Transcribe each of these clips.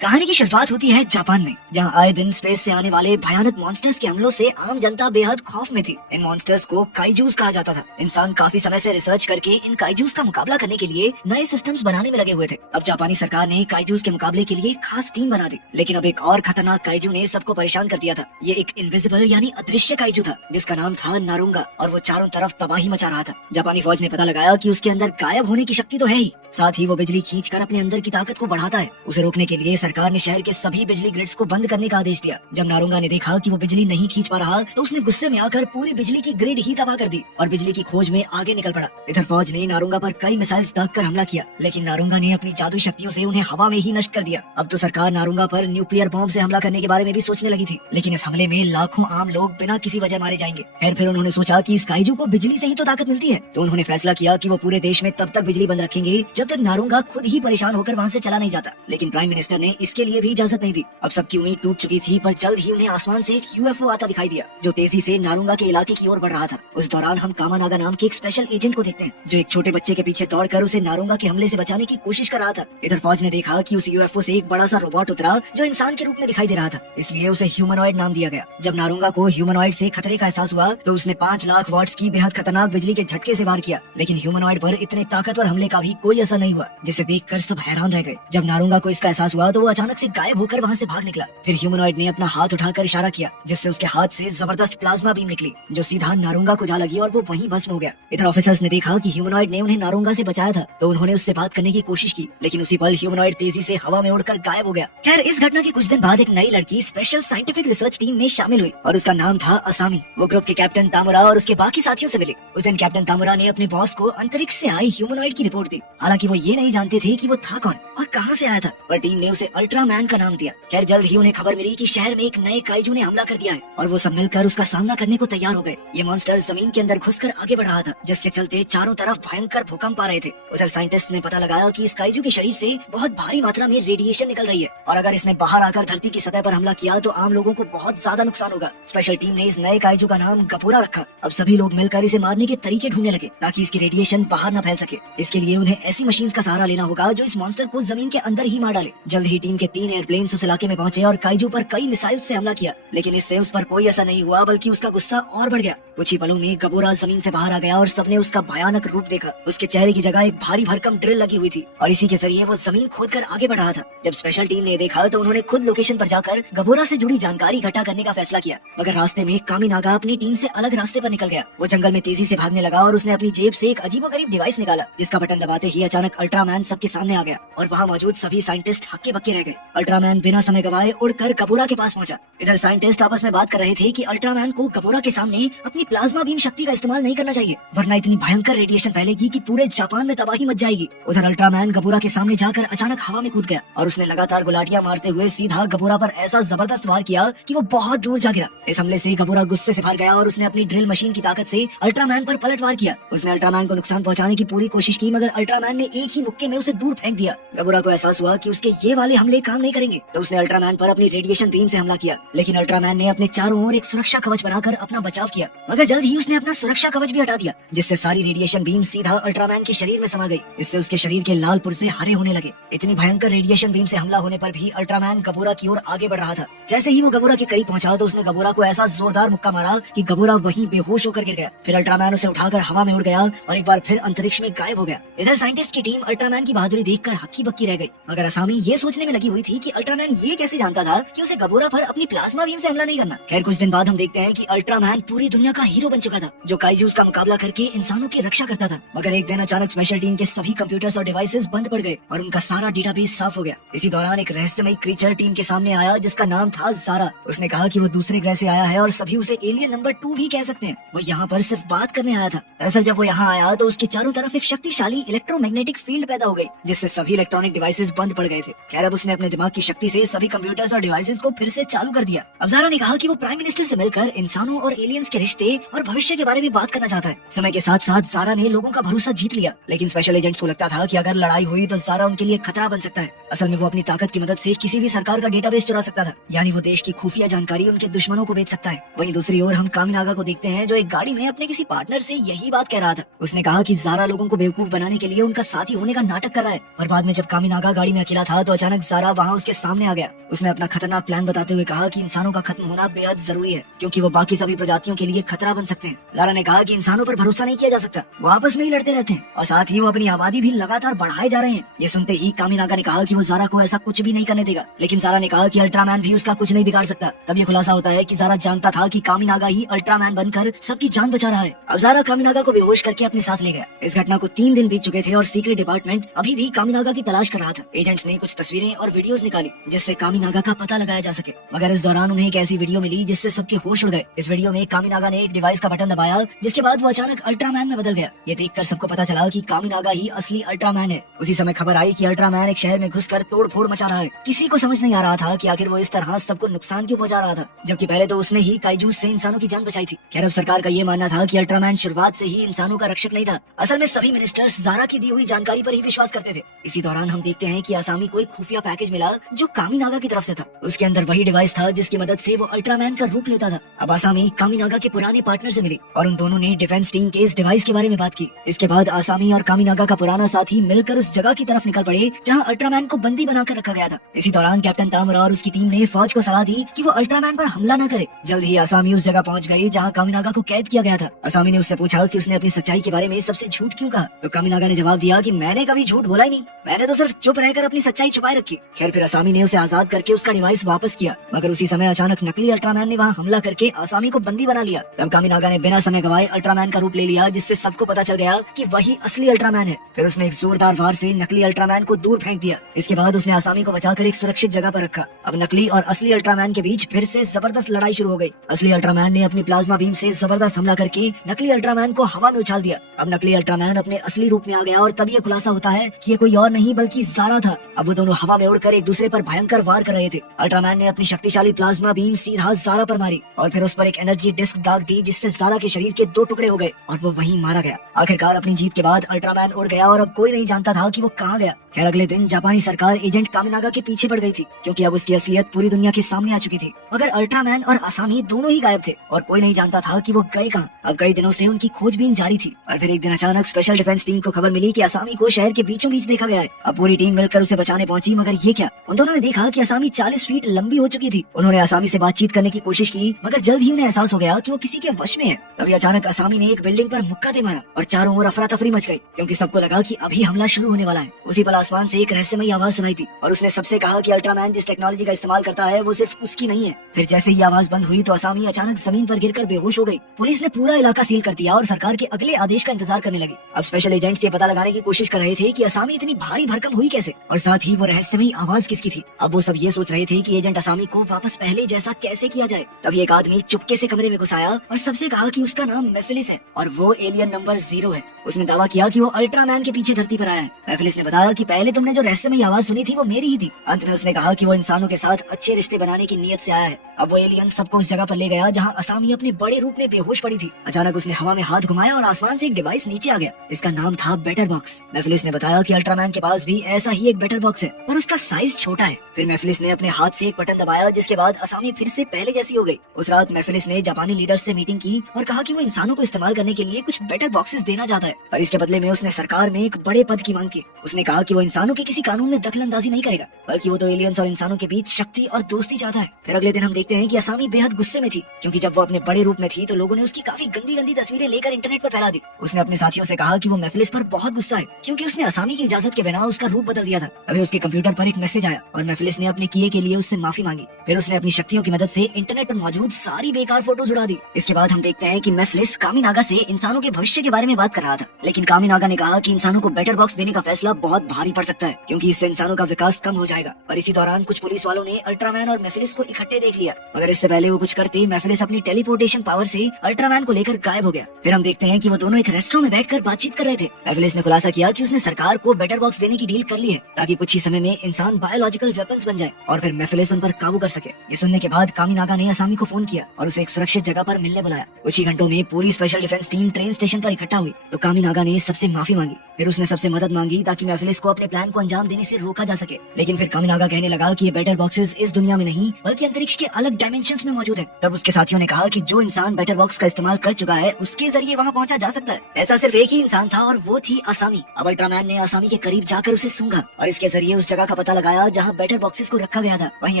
कहानी की शुरुआत होती है जापान में, जहाँ आए दिन स्पेस से आने वाले भयानक मॉन्स्टर्स के हमलों से आम जनता बेहद खौफ में थी। इन मॉन्स्टर्स को काइजूस कहा जाता था। इंसान काफी समय से रिसर्च करके इन काइजूस का मुकाबला करने के लिए नए सिस्टम्स बनाने में लगे हुए थे। अब जापानी सरकार ने काइजूस के मुकाबले के लिए खास टीम बना दी, लेकिन अब एक और खतरनाक काइजू ने सबको परेशान कर दिया था। ये एक इनविजिबल यानी अदृश्य काइजू था, जिसका नाम था नारुंगा, और वो चारों तरफ तबाही मचा रहा था। जापानी फौज ने पता लगाया कि उसके अंदर गायब होने की शक्ति तो है ही, साथ ही वो बिजली खींचकर अपने अंदर की ताकत को बढ़ाता है। उसे रोकने के लिए सरकार ने शहर के सभी बिजली ग्रिड्स को बंद करने का आदेश दिया। जब नारुंगा ने देखा कि वो बिजली नहीं खींच पा रहा, तो उसने गुस्से में आकर पूरी बिजली की ग्रिड ही तबाह कर दी और बिजली की खोज में आगे निकल पड़ा। इधर फौज ने नारुंगा पर कई मिसाइल्स दागकर हमला किया, लेकिन नारुंगा ने अपनी जादू शक्तियों से उन्हें हवा में ही नष्ट कर दिया। अब तो सरकार नारुंगा पर न्यूक्लियर बॉम्ब से हमला करने के बारे में भी सोचने लगी थी, लेकिन इस हमले में लाखों आम लोग बिना किसी वजह मारे जाएंगे। फिर उन्होंने सोचा कि इस काइजू को बिजली से ही तो ताकत मिलती है, तो उन्होंने फैसला किया कि वो पूरे देश में तब तक बिजली बंद रखेंगे जब तक नारुंगा खुद ही परेशान होकर वहाँ से चला नहीं जाता। लेकिन प्राइम मिनिस्टर ने इसके लिए भी इजाजत नहीं दी। अब सबकी उम्मीद टूट चुकी थी, पर जल्द ही उन्हें आसमान से एक यूएफओ आता दिखाई दिया, जो तेजी से नारुंगा के इलाके की ओर बढ़ रहा था। उस दौरान हम कामानागा नाम के एक स्पेशल एजेंट को देखते हैं, जो एक छोटे बच्चे के पीछे दौड़कर उसे नारुंगा के हमले से बचाने की कोशिश कर रहा था। इधर फौज ने देखा कि उस यूएफओ से एक बड़ा सा रोबोट उतरा, जो इंसान के रूप में दिखाई दे रहा था, इसलिए उसे ह्यूमनॉइड नाम दिया गया। जब नारुंगा को ह्यूमनॉइड से खतरे का एहसास हुआ, तो उसने 5 लाख वॉट्स की बेहद खतरनाक बिजली के झटके से वार किया, लेकिन ह्यूमनॉइड पर इतने ताकतवर हमले का भी कोई असर नहीं हुआ, जिसे देखकर सब हैरान रह गए। जब नारुंगा को इसका एहसास हुआ, तो वो अचानक से गायब होकर वहाँ से भाग निकला। फिर ह्यूमनॉइड ने अपना हाथ उठाकर इशारा किया, जिससे उसके हाथ से जबरदस्त प्लाज्मा बीम निकली, जो सीधा नारुंगा को जा लगी और वो वहीं भस्म हो गया। इधर ऑफिसर्स ने देखा कि ह्यूमनॉइड ने उन्हें नारुंगा से बचाया था, तो उन्होंने उससे बात करने की कोशिश की, लेकिन उसी पल ह्यूमनॉइड तेजी से हवा में उड़कर गायब हो गया। खैर, इस घटना के कुछ दिन बाद एक नई लड़की स्पेशल साइंटिफिक रिसर्च टीम में शामिल हुई, और उसका नाम था असामी। वो ग्रुप के कैप्टन तामुरा और उसके बाकी साथियों से मिली। उस दिन कैप्टन तामुरा ने अपने बॉस को अंतरिक्ष से आए ह्यूमनॉइड की रिपोर्ट दी। हालांकि वो ये नहीं जानते थे कि वो था कौन और कहाँ से आया था, पर टीम ने उसे अल्ट्रामैन का नाम दिया। खैर, जल्द ही उन्हें खबर मिली कि शहर में एक नए काइजू ने हमला कर दिया है, और वो सब मिलकर उसका सामना करने को तैयार हो गए। ये मॉन्स्टर जमीन के अंदर घुसकर आगे बढ़ रहा था, जिसके चलते चारों तरफ भयंकर भूकंप आ रहे थे। उधर साइंटिस्ट ने पता लगाया कि इस काइजू के शरीर से बहुत भारी मात्रा में रेडिएशन निकल रही है, और अगर इसने बाहर आकर धरती की सतह पर हमला किया तो आम लोगों को बहुत ज्यादा नुकसान होगा। स्पेशल टीम ने इस नए काइजू का नाम गपोरा रखा। अब सभी लोग मिलकर इसे मारने के तरीके ढूंढने लगे, ताकि इसकी रेडिएशन बाहर न फैल सके। इसके लिए उन्हें ऐसी मशीन का सहारा लेना होगा जो इस मॉन्स्टर को जमीन के अंदर ही मार डाले। जल्द ही टीम के 3 एयरप्लेन उस इलाके में पहुंचे और काइजू पर कई मिसाइल से हमला किया, लेकिन इससे उस पर कोई असर नहीं हुआ, बल्कि उसका गुस्सा और बढ़ गया। कुछ ही पलों में गबोरा जमीन से बाहर आ गया और सबने उसका भयानक रूप देखा। उसके चेहरे की जगह एक भारी भरकम ड्रिल लगी हुई थी, और इसी के जरिए वो जमीन खोदकर आगे बढ़ रहा था। जब स्पेशल टीम ने देखा, तो उन्होंने खुद लोकेशन पर जाकर गबोरा से जुड़ी जानकारी इकट्ठा करने का फैसला किया, मगर रास्ते में कामीनागा अपनी टीम से अलग रास्ते पर निकल गया। वो जंगल में तेजी से भागने लगा और उसने अपनी जेब से एक अजीबोगरीब डिवाइस निकाला, जिसका बटन दबाते ही अचानक अल्ट्रामैन सबके सामने आ गया, और वहाँ मौजूद सभी साइंटिस्ट हक्के बक्के रह गए। अल्ट्रामैन बिना समय गवाए उड़कर गबोरा के पास पहुंचा। इधर साइंटिस्ट आपस में बात कर रहे थे कि अल्ट्रामैन को गबोरा के सामने अपनी प्लाज्मा बीम शक्ति का इस्तेमाल नहीं करना चाहिए, वरना इतनी भयंकर रेडिएशन फैलेगी कि पूरे जापान में तबाही मच जाएगी। उधर अल्ट्रामैन गबोरा के सामने जाकर अचानक हवा में कूद गया, और उसने लगातार गुलाटियां मारते हुए सीधा गबोरा पर ऐसा जबरदस्त वार किया कि वो बहुत दूर जा गिरा। इस हमले से गबोरा गुस्से से भर गया और उसने अपनी ड्रिल मशीन की ताकत से अल्ट्रामैन पर पलटवार किया। उसने अल्ट्रामैन को नुकसान पहुंचाने की पूरी कोशिश की, मगर अल्ट्रामैन ने एक ही मुक्के में उसे दूर फेंक दिया। गबोरा को एहसास हुआ कि उसके ये वाले हमले काम नहीं करेंगे, तो उसने अल्ट्रामैन पर अपनी रेडिएशन बीम से हमला किया, लेकिन अल्ट्रामैन ने अपने चारों ओर एक सुरक्षा कवच बनाकर अपना बचाव किया, मगर जल्द ही उसने अपना सुरक्षा कवच भी हटा दिया, जिससे सारी रेडिएशन बीम सीधा अल्ट्रामैन के शरीर में समा गई। इससे उसके शरीर के लाल पुर्जे हरे होने लगे। इतनी भयंकर रेडिएशन बीम से हमला होने पर भी अल्ट्रामैन गबोरा की ओर आगे बढ़ रहा था। जैसे ही वो गबोरा के करीब पहुंचा, तो उसने गबोरा को ऐसा जोरदार मुक्का मारा कि गबोरा वहीं बेहोश होकर गिर गया। फिर अल्ट्रामैन उसे उठाकर हवा में उड़ गया और एक बार फिर अंतरिक्ष में गायब हो गया। इधर साइंटिस्ट की टीम अल्ट्रामैन की बहादुरी देखकर हक्की बक्की रह गई, मगर असामी ये सोचने में लगी हुई थी कि अल्ट्रामैन ये कैसे जानता था कि उसे गबोरा पर अपनी प्लाज्मा बीम से हमला नहीं करना। खैर, कुछ दिन बाद हम देखते हैं कि अल्ट्रामैन पूरी दुनिया का हीरो बन चुका था, जो काइजूस का मुकाबला करके इंसानों की रक्षा करता था। मगर एक दिन अचानक स्पेशल टीम के सभी कंप्यूटर्स और डिवाइसेस बंद पड़ गए और उनका सारा डेटाबेस साफ हो गया। इसी दौरान एक रहस्यमयी क्रीचर टीम के सामने आया, जिसका नाम था ज़ारा। उसने कहा कि वो दूसरे ग्रह से आया है और सभी उसे एलियन नंबर 2 भी कह सकते हैं। वो यहाँ पर सिर्फ बात करने आया था। दरअसल जब वो यहाँ आया, तो उसके चारों तरफ एक शक्तिशाली इलेक्ट्रोमैग्नेटिक फील्ड पैदा हो गई, जिससे सभी इलेक्ट्रॉनिक डिवाइसेस बंद पड़ गए थे। खैर, अब उसने अपने दिमाग की शक्ति से सभी कंप्यूटर्स और डिवाइसेस को फिर से चालू कर दिया। अब ज़ारा ने कहा कि वो प्राइम मिनिस्टर से मिलकर इंसानों और एलियंस के रिश्ते आगे और भविष्य के बारे में बात करना चाहता है। समय के साथ साथ ज़ारा ने लोगों का भरोसा जीत लिया, लेकिन स्पेशल एजेंट्स को लगता था कि अगर लड़ाई हुई तो ज़ारा उनके लिए खतरा बन सकता है। असल में वो अपनी ताकत की मदद से किसी भी सरकार का डेटाबेस चुरा सकता था, यानी वो देश की खुफिया जानकारी उनके दुश्मनों को बेच सकता है। वहीं दूसरी ओर हम कामिनागा को देखते हैं, जो एक गाड़ी में अपने किसी पार्टनर से यही बात कह रहा था। उसने कहा कि ज़ारा लोगों को बेवकूफ बनाने के लिए उनका साथी होने का नाटक कर रहा है। और बाद में जब कामिनागा गाड़ी में अकेला था तो अचानक ज़ारा वहाँ उसके सामने आ गया। उसने अपना खतरनाक प्लान बताते हुए कहा कि इंसानों का खत्म होना बेहद जरूरी है, क्योंकि वो बाकी सभी प्रजातियों के लिए खतरा बन सकते हैं। ज़ारा ने कहा कि इंसानों पर भरोसा नहीं किया जा सकता, वो आपस में ही लड़ते रहते हैं और साथ ही वो अपनी आबादी भी लगातार बढ़ाए जा रहे हैं। ये सुनते ही कामिनागा ने कहा कि वो ज़ारा को ऐसा कुछ भी नहीं करने देगा, लेकिन ज़ारा ने कहा कि अल्ट्रामैन भी उसका कुछ नहीं बिगाड़ सकता। तब ये खुलासा होता है कि ज़ारा जानता था कि कामिनागा ही अल्ट्रामैन बनकर सबकी जान बचा रहा है। अब ज़ारा कामिनागा को बेहोश करके अपने साथ ले गया। इस घटना को 3 दिन बीत चुके थे और सीक्रेट डिपार्टमेंट अभी भी कामिनागा की तलाश कर रहा था। एजेंट्स ने कुछ तस्वीरें और वीडियोस निकाली जिससे कामिनागा का पता लगाया जा सके, मगर इस दौरान उन्हें एक ऐसी वीडियो मिली जिससे सबके होश उड़ गए। इस वीडियो में कामिनागा ने एक डिवाइस का बटन दबाया, जिसके बाद वो अचानक अल्ट्रामैन में बदल गया। ये देखकर सबको पता चला कि कामिनागा ही असली अल्ट्रामैन है। उसी समय खबर आई कि अल्ट्रामैन एक शहर में घुसकर तोड़ फोड़ मचा रहा है। किसी को समझ नहीं आ रहा था कि आखिर वो इस तरह सबको नुकसान क्यों पहुंचा रहा था, जबकि पहले तो उसने ही काइजूस से इंसानों की जान बचाई थी। खैर, अब सरकार का ये मानना था कि अल्ट्रामैन शुरुआत से ही इंसानों का रक्षक नहीं था। असल में सभी मिनिस्टर्स ज़ारा की दी हुई जानकारी पर ही विश्वास करते थे। इसी दौरान हम देखते हैं कि आसामी को एक खुफिया पैकेज मिला जो कामिनागा की तरफ से था। उसके अंदर वही डिवाइस था जिसकी मदद से वो अल्ट्रामैन का रूप लेता था। अब आसामी कामिनागा के पुराने पार्टनर से मिली और उन दोनों ने डिफेंस टीम के इस डिवाइस के बारे में बात की। इसके बाद आसामी और कामिनागा का पुराना साथी मिलकर उस जगह की तरफ निकल पड़े जहां अल्ट्रामैन को बंदी बनाकर रखा गया था। इसी दौरान कैप्टन तामुरा और उसकी टीम ने फौज को सलाह दी कि वो अल्ट्रामैन पर हमला न करे। जल्द ही आसामी उस जगह पहुंच गई जहां कामिनागा को कैद किया गया था। आसामी ने उससे पूछा कि उसने अपनी सच्चाई के बारे में सबसे झूठ क्यों कहा, तो कामिनागा ने जवाब दिया कि मैंने कभी झूठ बोला ही नहीं, मैंने तो सिर्फ चुप रहकर अपनी सच्चाई छुपाए रखी। खैर, फिर आसामी ने उसे आजाद करके उसका डिवाइस वापस किया, मगर उसी समय अचानक नकली अल्ट्रामैन ने वहाँ हमला करके आसामी को बंदी बना लिया। तब कामिनागा ने बिना समय गवाए अल्ट्रामैन का रूप ले लिया, जिससे सबको पता चल गया कि वही असली अल्ट्रामैन है। फिर उसने एक जोरदार वार से नकली अल्ट्रामैन को दूर फेंक दिया। इसके बाद उसने आसामी को बचाकर एक सुरक्षित जगह पर रखा। अब नकली और असली अल्ट्रामैन के बीच फिर से जबरदस्त लड़ाई शुरू हो गई। असली अल्ट्रामैन ने अपनी प्लाज्मा बीम से जबरदस्त हमला करके नकली अल्ट्रामैन को हवा में उछाल दिया। अब नकली अल्ट्रामैन अपने असली रूप में आ गया और तब ये खुलासा होता है कि ये कोई और नहीं बल्कि ज़ारा था। अब वो दोनों हवा में उड़कर एक दूसरे पर भयंकर वार कर रहे थे। अल्ट्रामैन ने अपनी शक्तिशाली प्लाज्मा बीम सीधा ज़ारा पर मारी और फिर उस पर एक एनर्जी डिस्क दाग दी, जिससे ज़ारा के शरीर के 2 टुकड़े हो गए और वो वहीं मारा गया। आखिरकार अपनी जीत के बाद अल्ट्रामैन उड़ गया और अब कोई नहीं जानता था कि वो कहाँ गया। खैर, अगले दिन जापानी सरकार एजेंट कामिनागा के पीछे पड़ गई थी, क्योंकि अब उसकी असलियत पूरी दुनिया के सामने आ चुकी थी। मगर अल्ट्रामैन और आसामी दोनों ही गायब थे और कोई नहीं जानता था कि वो गए कहाँ। अब कई दिनों से उनकी खोजबीन जारी थी और फिर एक दिन अचानक स्पेशल डिफेंस टीम को खबर मिली कि आसामी को शहर के बीचों बीच देखा गया है। अब पूरी टीम मिलकर उसे बचाने पहुंची, मगर ये क्या, उन दोनों ने देखा कि आसामी 40 फीट लंबी हो चुकी थी। उन्होंने आसामी से बातचीत करने की कोशिश की, मगर जल्द ही उन्हें एहसास हो गया कि वो किसी के वश में है। तभी अचानक आसामी ने एक बिल्डिंग पर मुक्का दे मारा और चारों ओर अफरा तफरी मच गई, क्योंकि सबको लगा कि अभी हमला शुरू होने वाला है। उसी पल आसमान से एक रहस्यमयी आवाज सुनाई थी और उसने सबसे कहा कि अल्ट्रामैन जिस टेक्नोलॉजी का इस्तेमाल करता है वो सिर्फ उसकी नहीं है। फिर जैसे ही आवाज बंद हुई तो आसामी अचानक जमीन पर गिरकर बेहोश हो गई। पुलिस ने पूरा इलाका सील कर दिया और सरकार के अगले आदेश का इंतजार करने लगी। अब स्पेशल एजेंट्स ये पता लगाने की कोशिश कर रहे थे कि आसामी इतनी भारी भरकम हुई कैसे और साथ ही वो रहस्यमयी आवाज किसकी थी। अब वो सब ये सोच रहे थे कि एजेंट आसामी को वापस पहले जैसा कैसे किया जाए। तभी एक आदमी चुपके से कमरे में घुस आया और सबसे कहा कि उसका नाम मेफिलिस है और वो एलियन नंबर 0 है। उसने दावा किया कि वो अल्ट्रामैन के पीछे धरती पर आया है। मेफिलिस ने बताया कि पहले तुमने जो रहस्यमयी आवाज सुनी थी वो मेरी ही थी। अंत में उसने कहा कि वो इंसानों के साथ अच्छे रिश्ते बनाने की नीयत से आया है। अब वो एलियन सबको उस जगह पर ले गया जहाँ आसामी अपने बड़े रूप में बेहोश पड़ी थी। अचानक उसने हवा में हाथ घुमाया और आसमान से एक डिवाइस नीचे आ गया। इसका नाम था बेटर बॉक्स। मेफिलिस ने बताया कि अल्ट्रामैन के पास भी ऐसा ही एक बेटर बॉक्स है, पर उसका साइज छोटा है। फिर मेफिलिस ने अपने हाथ से एक बटन दबाया, जिसके बाद आसामी फिर से पहले जैसी हो गई। उस रात मेफिलिस ने जापानी लीडर्स से मीटिंग की और कहा कि वो इंसानों को इस्तेमाल करने के लिए कुछ बेटर बॉक्सेस देना चाहता है और इसके बदले में उसने सरकार में एक बड़े पद की मांग की। उसने कहा कि वो इंसानों के किसी कानून में दखल अंदाजी नहीं करेगा, बल्कि वो तो एलियंस और इंसानों के बीच शक्ति और दोस्ती चाहता है। फिर अगले दिन हम देखते हैं कि आसामी बेहद गुस्से में थी, क्योंकि जब वो अपने बड़े रूप में थी तो लोगों ने उसकी काफी गंदी गंदी तस्वीरें लेकर इंटरनेट पर फैला दी। उसने अपने साथियों से कहा कि वो मेफिलिस पर बहुत गुस्सा है, क्योंकि उसने आसामी की इजाजत के बिना उसका रूप बदल दिया था। तभी उसके कंप्यूटर पर एक मैसेज आया और मेफिलिस ने अपने किए के लिए उससे माफी मांगी। फिर उसने अपनी शक्तियों की मदद से इंटरनेट पर मौजूद सारी बेकार फोटोज उड़ा दी। इसके बाद हम देखते हैं कि मेफिलिस कामिनागा से इंसानों के भविष्य के बारे में बात कर रहा था, लेकिन कामिनागा ने कहा कि इंसानों को बेटर बॉक्स देने का फैसला बहुत भारी पड़ सकता है, क्योंकि इससे इंसानों का विकास कम हो जाएगा। और इसी दौरान कुछ पुलिस वालों ने अल्ट्रामैन और मेफिलिस को इकट्ठे देख लिया, मगर इससे पहले वो कुछ करते मेफिलिस अपनी टेलीपोर्टेशन पावर से अल्ट्रामैन को लेकर गायब हो गया। फिर हम देखते हैं कि वो दोनों एक रेस्टोरेंट में बैठकर बातचीत कर रहे थे। मेफिलिस ने खुलासा किया कि उसने सरकार को बेटर बॉक्स देने की डील कर ली है, ताकि कुछ ही समय में इंसान बायोलॉजिकल वेपन्स बन जाए जाए और फिर मेफिलिस उन पर काबू कर सके। ये सुनने के बाद कामिनागा ने असामी को फोन किया और उसे एक सुरक्षित जगह पर मिलने बुलाया। कुछ ही घंटों में पूरी special defence team train station पर इकट्ठा हुई तो कामिनागा ने सबसे माफी मांगी। फिर उसने सबसे मदद मांगी ताकि मेफिलिस को अपने प्लान को अंजाम देने से रोका जा सके। लेकिन फिर कामिनागा कहने लगा कि ये बैटर बॉक्सेस इस दुनिया में नहीं बल्कि अंतरिक्ष के अलग डायमेंशंस में मौजूद हैं। तब उसके साथियों ने कहा कि जो इंसान बैटर बॉक्स का इस्तेमाल कर चुका है उसके जरिए वहाँ पहुँचा जा सकता है। ऐसा सिर्फ एक ही इंसान था और वो थी असामी। अब अल्ट्रामैन ने असामी के करीब जाकर उसे सूंघा और इसके जरिए उस जगह का पता लगाया जहाँ बैटर बॉक्सेस को रखा गया था। वहीं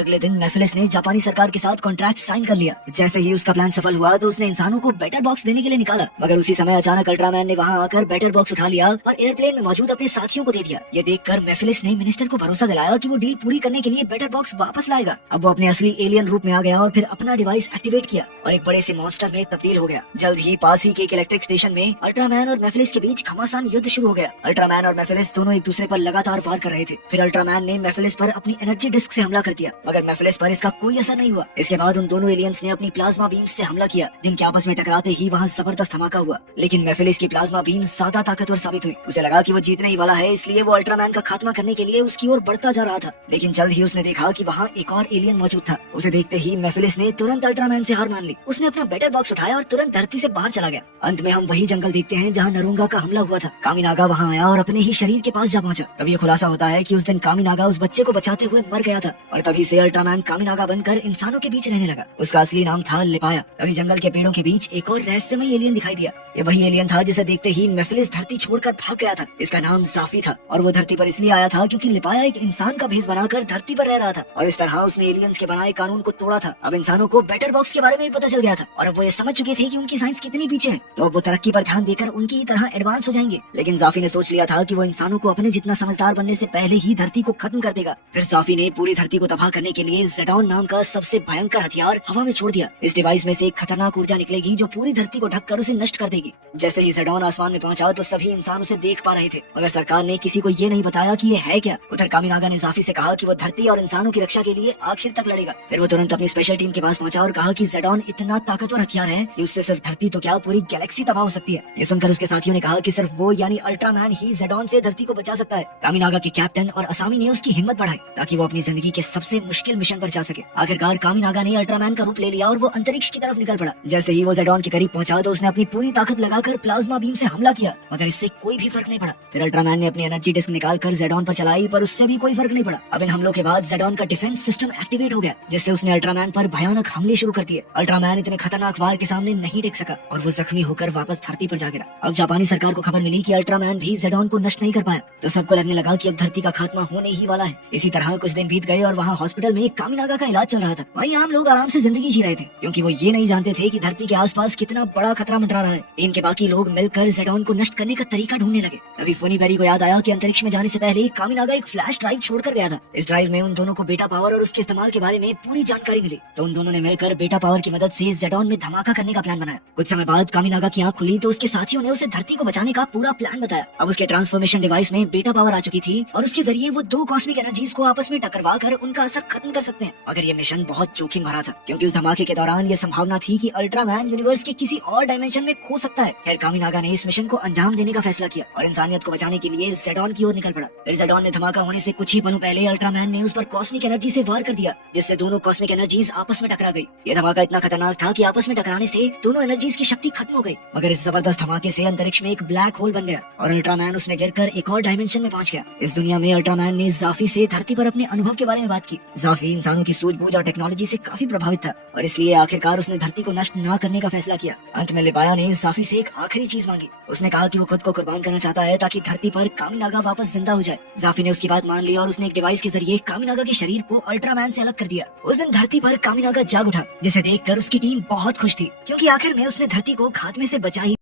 अगले दिन मेफिलिस ने जापानी सरकार के साथ कॉन्ट्रैक्ट साइन कर लिया। जैसे ही उसका प्लान सफल हुआ तो उसने इंसानों को बैटर बॉक्स देने के लिए निकाला, मगर उसी समय अचानक अल्ट्रामैन ने वहाँ आकर बैटर बॉक्स उठा लिया और एयरप्लेन में मौजूद अपने साथियों को दे दिया। ये देखकर मेफिलिस ने मिनिस्टर को भरोसा दिलाया कि वो डील पूरी करने के लिए बैटर बॉक्स वापस लाएगा। अब वो अपने असली एलियन रूप में आ गया और फिर अपना डिवाइस एक्टिवेट किया और एक बड़े से मॉन्स्टर में तब्दील हो गया। जल्द ही पास ही के एक इलेक्ट्रिक स्टेशन में अल्ट्रामैन और मेफिलिस के बीच घमासान युद्ध शुरू हो गया। अल्ट्रामैन और मेफिलिस दोनों एक दूसरे पर लगातार वार कर रहे थे। फिर अल्ट्रामैन ने मेफिलिस पर अपनी एनर्जी डिस्क से हमला कर दिया, मगर मेफिलिस पर इसका कोई असर नहीं हुआ। इसके बाद उन दोनों एलियंस ने अपनी प्लाज्मा बीम से हमला किया, जिनके आपस में टकराते ही वहाँ जबरदस्त धमाका हुआ। लेकिन मेफिलिस की प्लाज्मा बीम ज्यादा ताकतवर साबित हुई। उसे लगा कि वो जीतने ही वाला है, इसलिए वो अल्ट्रामैन का खात्मा करने के लिए उसकी ओर बढ़ता जा रहा था। लेकिन जल्द ही उसने देखा कि वहाँ एक और एलियन मौजूद था। उसे देखते ही मेफिलिस ने तुरंत अल्ट्रामैन से हार मान ली। उसने अपना बैटर बॉक्स उठाया और तुरंत धरती से बाहर चला गया। अंत में हम वही जंगल देखते हैं जहाँ नरुंगा का हमला हुआ था। कामिनागा वहाँ आया और अपने ही शरीर के पास जा पहुंचा। तब ये खुलासा होता है कि उस दिन कामिनागा उस बच्चे को बचाते हुए मर गया था और तभी से अल्ट्रामैन कामिनागा बनकर इंसानों के बीच रहने लगा। उसका असली नाम था लिपाया। तभी जंगल के पेड़ों के बीच एक और रहस्यमय एलियन दिखाई दिया। ये वही एलियन था जिसे देखते ही मेफिलिस धरती छोड़कर भाग गया था। इसका नाम जाफी था और वो धरती पर इसलिए आया था क्योंकि लिपाया एक इंसान का भेष बनाकर धरती पर रह रहा था और इस तरह उसने एलियंस के बनाए कानून को तोड़ा था। अब इंसानों को बैटर बॉक्स के बारे में भी पता चल गया था और अब वो ये समझ चुके थे कि उनकी साइंस कितनी पीछे है, तो अब वो तरक्की पर ध्यान देकर उनकी ही तरह एडवांस हो जाएंगे। लेकिन जाफी ने सोच लिया था कि वो इंसानों को अपने जितना समझदार बनने से पहले ही धरती को खत्म कर देगा। फिर जाफी ने पूरी धरती को तबाह करने के लिए ज़ेडॉन नाम का सबसे भयंकर हथियार हवा में छोड़ दिया। इस डिवाइस में से एक खतरनाक ऊर्जा निकलेगी जो पूरी धरती को ढककर उसे नष्ट कर देगी। जैसे ही ज़ेडॉन आसमान में पहुंचा तो सभी इंसान उसे देख पा रहे थे, मगर सरकार ने किसी को ये नहीं बताया कि ये है क्या। उधर कामिनागा ने जाफी से कहा कि वो धरती और इंसानों की रक्षा के लिए आखिर तक लड़ेगा। फिर वो तुरंत अपनी स्पेशल टीम के पास पहुंचा और कहा कि ज़ेडॉन इतना ताकतवर हथियार है कि उससे सिर्फ धरती तो क्या पूरी गैलेक्सी तबाह हो सकती है। ये सुनकर उसके साथियों ने कहा कि सिर्फ वो यानी अल्ट्रामैन ही ज़ेडॉन से धरती को बचा सकता है। कामिनागा के कैप्टन और असामी ने उसकी हिम्मत बढ़ाई ताकि वो अपनी जिंदगी के सबसे मुश्किल मिशन पर जा सके। आखिरकार कामिनागा ने अल्ट्रामैन का रूप ले लिया और वो अंतरिक्ष की तरफ निकल पड़ा। जैसे ही वो ज़ेडॉन के करीब पहुंचा तो उसने अपनी पूरी ताकत लगाकर प्लाज्मा बीम से हमला किया, मगर इससे कोई भी फर्क नहीं पड़ा। फिर अल्ट्रामैन ने अपनी एनर्जी डिस्क निकालकर ज़ेडॉन पर चलाई, पर उससे भी कोई फर्क नहीं पड़ा। अब इन हमलों के बाद ज़ेडॉन का डिफेंस सिस्टम एक्टिवेट हो गया, जिससे उसने अल्ट्रामैन पर भयानक हमले शुरू कर दिए। अल्ट्रामैन इतने खतरनाक वार के सामने नहीं टिक सका और वो जख्मी होकर वापस धरती पर जा गिरा। अब जापानी सरकार को खबर मिली कि अल्ट्रामैन भी ज़ेडॉन को नष्ट नहीं कर पाया, तो सबको लगने लगा कि अब धरती का खात्मा होने ही वाला है। इसी तरह कुछ दिन बीत गए और वहाँ हॉस्पिटल में कामिनागा का इलाज चल रहा था। वहीं आम लोग आराम से जिंदगी जी रहे थे, क्योंकि वो ये नहीं जानते थे कि धरती के आसपास कितना बड़ा खतरा मंडरा रहा है। टीम के बाकी लोग मिलकर ज़ेडॉन को नष्ट करने का तरीका ढूंढने लगे। तभी फोनी बेरी को याद आया कि अंतरिक्ष में जाने से पहले कामिनागा एक फ्लैश ड्राइव छोड़कर गया था। इस ड्राइव में उन दोनों को बेटा पावर और उसके इस्तेमाल के बारे में पूरी जानकारी मिली, तो उन दोनों ने मिलकर बेटा पावर की मदद से ज़ेडॉन में धमाका करने का प्लान बनाया। कुछ समय बाद कामिनागा की आंख खुली तो उसके साथियों ने उसे धरती को बचाने का पूरा प्लान बताया। अब उसके ट्रांसफॉर्मेशन डिवाइस में बेटा पावर आ चुकी थी और उसके जरिए वो दो कॉस्मिक एनर्जीज को आपस में टकरवा कर उनका असर खत्म कर सकते हैं। मगर ये मिशन बहुत जोखिम भरा था, क्योंकि उस धमाके के दौरान ये संभावना थी कि अल्ट्रामैन यूनिवर्स के किसी और डायमेंशन में खो सकता है। खैर कामिनागा ने इस मिशन को अंजाम देने का फैसला किया और इंसानियत को बचाने के लिए ज़ेडॉन की ओर निकल पड़ा। फिर ज़ेडॉन में धमाका होने से कुछ ही पलों पहले अल्ट्रामैन ने उस पर कॉस्मिक एनर्जी से वार कर दिया, जिससे दोनों कॉस्मिक एनर्जीज आपस में टकरा गई। ये धमाका इतना खतरनाक था कि आपस में टकराने से दोनों एनर्जीज की शक्ति खत्म हो गई। मगर इस जबरदस्त धमाके से अंतरिक्ष में एक ब्लैक होल बन गया और अल्ट्रामैन उसमें गिरकर एक और डायमेंशन में पहुंच गया। इस दुनिया में अल्ट्रामैन ने जाफी से धरती पर अपने अनुभव के बारे में बात की। जाफी इंसानों की सूझबूझ और टेक्नोलॉजी से काफी प्रभावित था और इसलिए आखिरकार उसने धरती को नष्ट न करने का फैसला किया। अंत में लिपाया ने जाफी से एक आखिरी चीज मांगी। उसने कहा कि वो खुद को कुर्बान करना चाहता है ताकि धरती पर कामिनागा वापस जिंदा हो जाए। जाफी ने उसकी बात मान ली और उसने एक डिवाइस के जरिए कामिनागा के शरीर को अल्ट्रामैन से अलग कर दिया। उस दिन धरती पर कामिनागा जाग उठा, जिसे देखकर उसकी टीम बहुत खुश थी, क्योंकि आखिर में उसने धरती को खात्मे से बचा ही